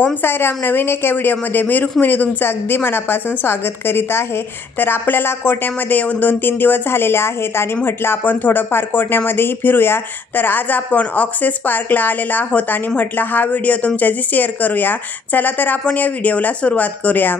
ओम साईराम. नवीन एका व्हिडिओमध्ये मी रुक्मिणी तुमचं अगदी मनापासून स्वागत करीत आहे. तर आपल्याला कोटण्यामध्ये येऊन 2-3 दिवस झालेले आहेत आणि म्हटलं आपण थोडंफार कोटण्यामध्येही फिरूया. तर आज आपण ऑक्सेस पार्कला आलेला आहोत आणि म्हटलं हा व्हिडिओ तुमच्याशी शेअर करूया. चला तर आपण या व्हिडिओला सुरुवात करूया.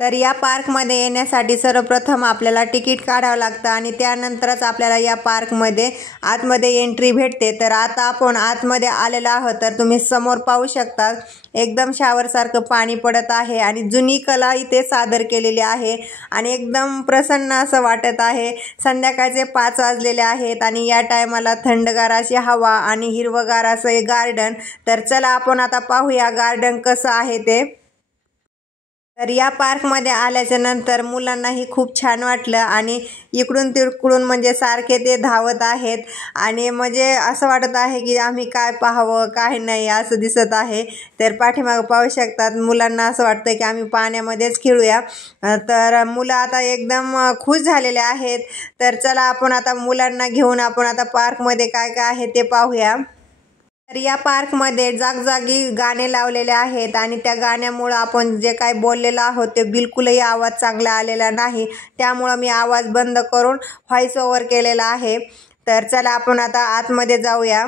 तर या पार्कमध्ये येण्यासाठी सर्वप्रथम आपल्याला तिकीट काढावं लागतं आणि त्यानंतरच आपल्याला या पार्कमध्ये आतमध्ये एंट्री भेटते. तर आता आपण आतमध्ये आलेलो आहोत. तर तुम्ही समोर पाहू शकता एकदम शावरसारखं पाणी पडत आहे आणि जुनी कला इथे सादर केलेली आहे आणि एकदम प्रसन्न असं वाटत आहे. संध्याकाळचे 5 वाजलेले आहेत आणि या टायमाला थंडगार अशी हवा आणि हिरवगार असं हे गार्डन. तर चला आपण आता पाहूया गार्डन कसं आहे ते. तर या पार्कमध्ये आल्याच्या नंतर मुलांनाही खूप छान वाटलं आणि इकडून तिकडून म्हणजे सारखे ते धावत आहेत आणि म्हणजे असं वाटत आहे की आम्ही काय पाहावं काय नाही असं दिसत आहे. तर पाठीमागं पाहू शकतात मुलांना असं वाटतं की आम्ही पाण्यामध्येच खेळूया. तर मुलं आता एकदम खुश झालेले आहेत. तर चला आपण आता मुलांना घेऊन आपण आता पार्कमध्ये काय काय आहे ते पाहूया. तर या पार्कमध्ये जागजागी गाणे लावलेले आहेत आणि त्या गाण्यामुळं आपण जे काय बोललेलो आहोत ते बिलकुलही आवाज चांगला आलेला नाही. त्यामुळं मी आवाज बंद करून व्हॉइस ओव्हर केलेला आहे. तर चला आपण आता आतमध्ये जाऊया.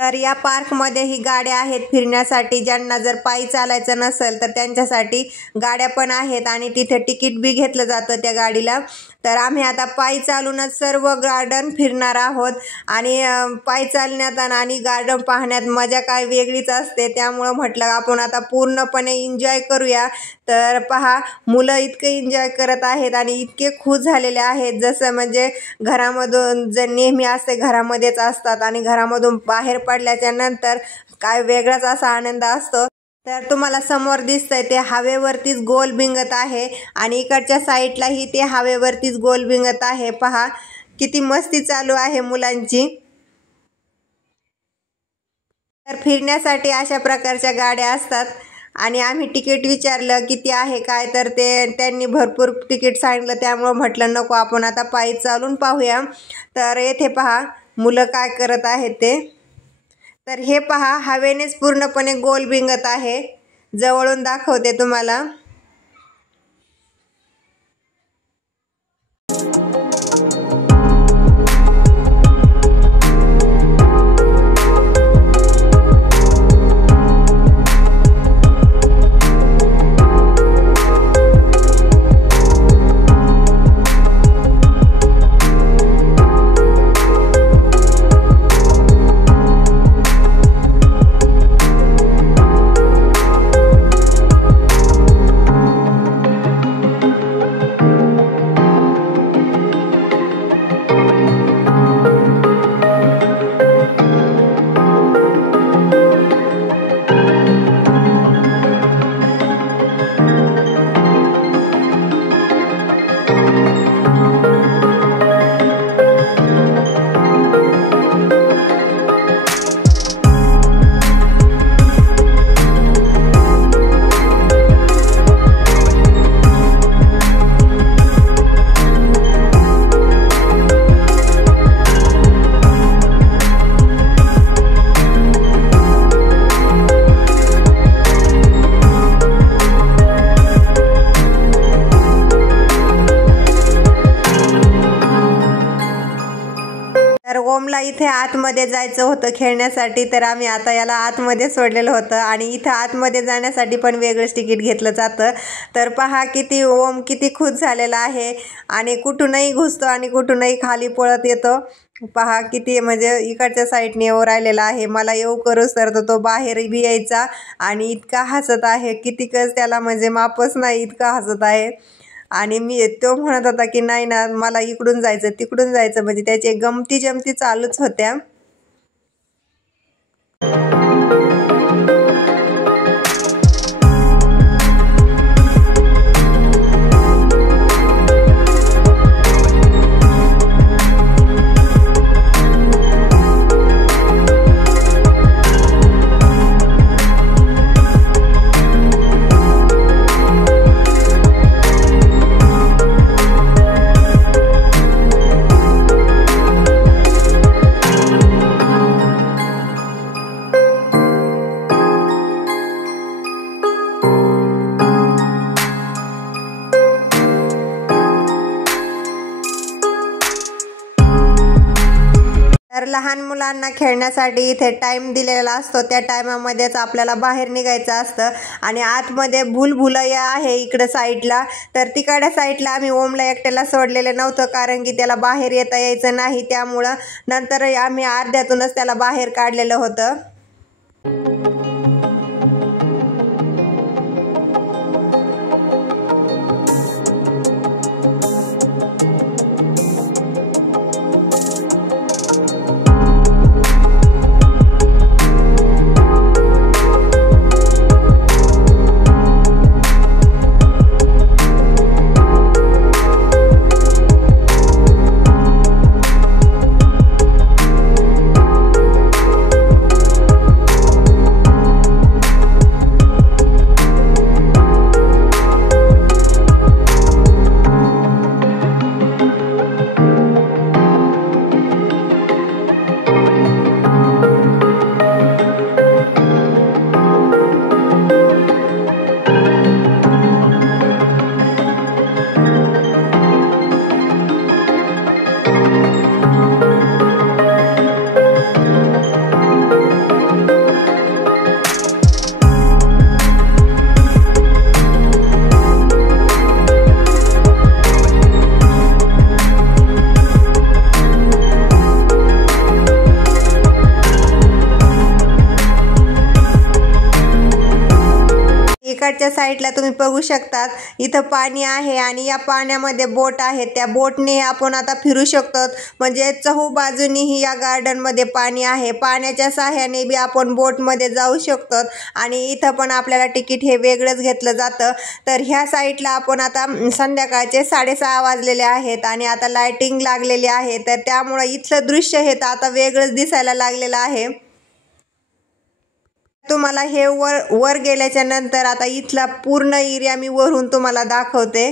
तर या पार्कमध्ये ही गाड्या आहेत फिरण्यासाठी. ज्यांना जर पायी चालायचं नसेल तर त्यांच्यासाठी गाड्या पण आहेत आणि तिथे तिकीट बी घेतलं जातं त्या गाडीला. तर आम्ही आता पायी चालूनच सर्व गार्डन फिरणार आहोत आणि पायी चालण्यात आणि गार्डन पाहण्यात मजा काय वेगळीच असते. त्यामुळं म्हटलं आपण आता पूर्णपणे एन्जॉय करूया. तर पहा मुलं इतके एन्जॉय करत आहेत आणि इतके खुश झालेले आहेत जसं म्हणजे घरामधून जे नेहमी असते घरामध्येच असतात आणि घरामधून बाहेर पडल्याच्या नंतर काय वेगळाच असा आनंद असतो. तर तुम्हाला समोर दिसतंय ते हवेवरतीच गोल भिंगत आहे आणि इकडच्या साईडलाही ते हवेवरतीच गोल भिंगत आहे. पहा किती मस्ती चालू आहे मुलांची. तर फिरण्यासाठी अशा प्रकारच्या गाड्या असतात आणि आम्ही तिकीट विचारलं किती आहे काय तर त्यांनी भरपूर तिकीट सांगितलं. त्यामुळं म्हटलं नको आपण आता पायी चालून पाहूया. तर येथे पहा मुलं काय करत आहेत ते. तर हे पहा हवेनेच पूर्णपणे गोल भिंगत आहे. जवळून दाखवते तुम्हाला. ओमला इथे आतमध्ये जायचं होतं खेळण्यासाठी. तर आम्ही आता याला आतमध्ये सोडलेलं होतं आणि इथं आतमध्ये जाण्यासाठी पण वेगळंच तिकीट घेतलं जातं. तर पहा किती ओम किती खुश झालेला आहे आणि कुठूनही घुसतो आणि कुठूनही खाली पळत येतो. पहा किती म्हणजे इकडच्या साईडने येऊ राहिलेला आहे. मला येऊ करूच तर तो बाहेर बी यायचा आणि इतका हसत आहे कितीकच त्याला म्हणजे मापच नाही इतका हसत आहे. आणि तो म्हणत होता की नाही ना मला इकडून जायचं तिकडून जायचं म्हणजे त्याचे गमती जमती चालूच होत्या. तर लहान मुलांना खेळण्यासाठी इथे टाइम दिलेला असतो, त्या टायमामध्येच आपल्याला बाहेर निघायचं असतं. आणि आतमध्ये भूलभुलैया आहे इकडं साईडला, तर तिकडच्या साईडला आम्ही ओमला एकट्याला सोडलेलं नव्हतं, कारण की त्याला बाहेर येता यायचं नाही. त्यामुळं नंतर आम्ही अर्ध्यातूनच त्याला बाहेर काढलेलं होतं. इकडच्या साईडला तुम्ही बघू शकतात, इथं पाणी आहे आणि या पाण्यामध्ये बोट आहे. त्या बोटने आपण आता फिरू शकतो. म्हणजे चहूबाजूनीही या गार्डनमध्ये पाणी आहे. पाण्याच्या सहाय्याने बी आपण बोटमध्ये जाऊ शकतो. आणि इथं पण आपल्याला तिकीट हे वेगळंच घेतलं जातं. तर ह्या साईडला आपण आता संध्याकाळचे 6:30 वाजलेले आहेत आणि आता लाइटिंग लागलेली आहे. तर त्यामुळे इथलं दृश्य हे तर आता वेगळंच दिसायला लागलेलं आहे. तुम्हाला हे वर गेल्याच्या नंतर आता इथला पूर्ण एरिया मी वरून तुम्हाला दाखवते.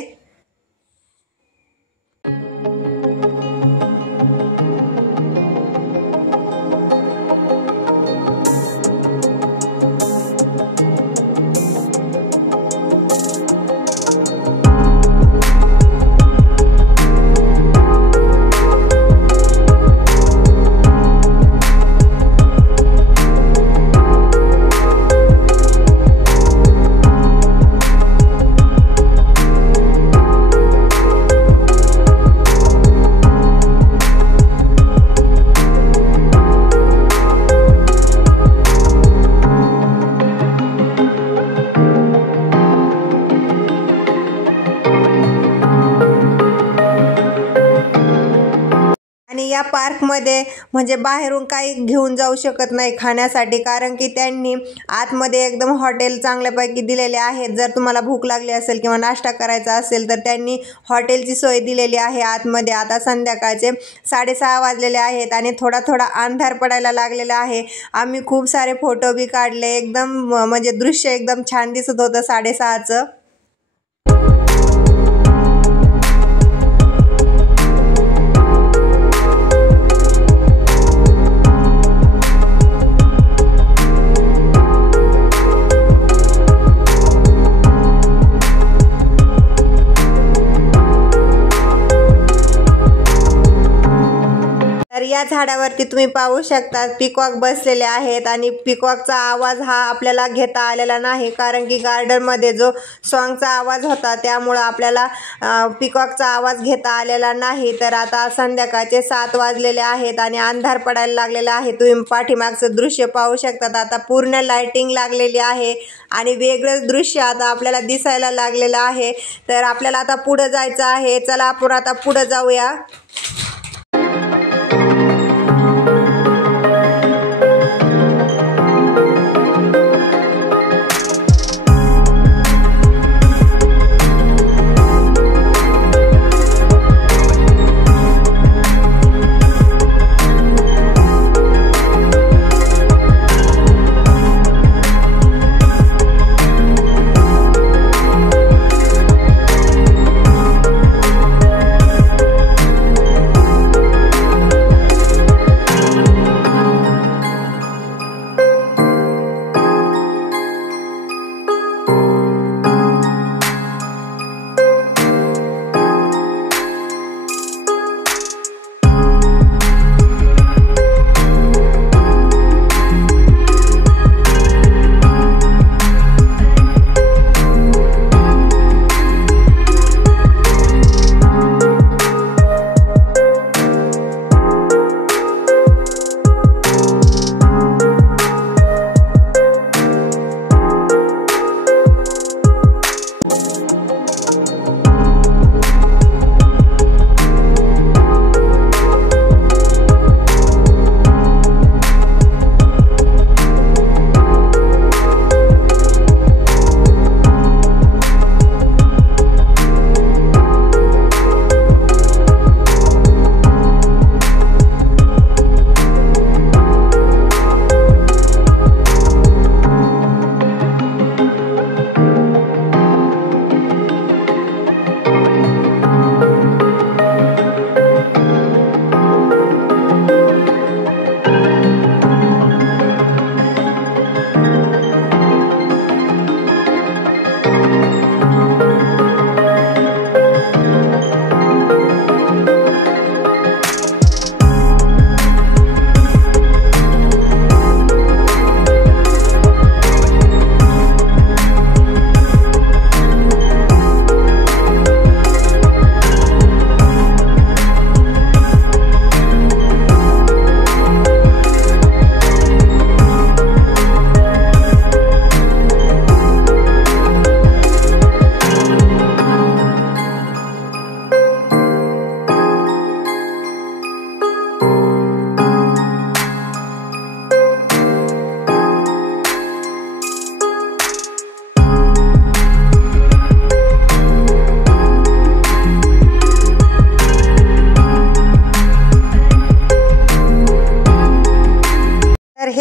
या पार्कमध्ये म्हणजे बाहेरून काही घेऊन जाऊ शकत नाही खाण्यासाठी, कारण की त्यांनी आतमध्ये एकदम हॉटेल चांगल्यापैकी दिलेले आहेत. जर तुम्हाला भूक लागली असेल किंवा नाश्ता करायचा असेल तर त्यांनी हॉटेलची सोय दिलेली आहे आतमध्ये. आता संध्याकाळचे 6:30 वाजलेले आहेत आणि थोडा अंधार पडायला लागलेला आहे. आम्ही खूप सारे फोटो बी काढले. एकदम म्हणजे दृश्य एकदम छान दिसत होतं 6:30चं. या झाडावरती तुम्ही पाहू शकता पिकॉक बसलेले आहेत आणि पिकॉकचा आवाज हा आपल्याला घेता आलेला नाही, कारण की गार्डनमध्ये जो सॉन्गचा आवाज होता त्यामुळं आपल्याला पिकॉकचा आवाज घेता आलेला नाही. तर आता संध्याकाळचे 7 वाजलेले आहेत आणि अंधार पडायला लागलेला आहे. तुम्ही पाठीमागचं दृश्य पाहू शकतात. आता पूर्ण लाइटिंग लागलेली आहे आणि वेगळंच दृश्य आता आपल्याला दिसायला लागलेलं आहे. तर आपल्याला आता पुढं जायचं आहे. चला आपण आता पुढं जाऊया.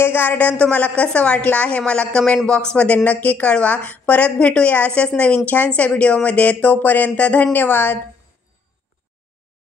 हे गार्डन तुम्हाला कसं वाटलं आहे मला कमेंट बॉक्समध्ये नक्की कळवा. परत भेटूया अशाच नवीन छानशा व्हिडिओमध्ये. तोपर्यंत धन्यवाद.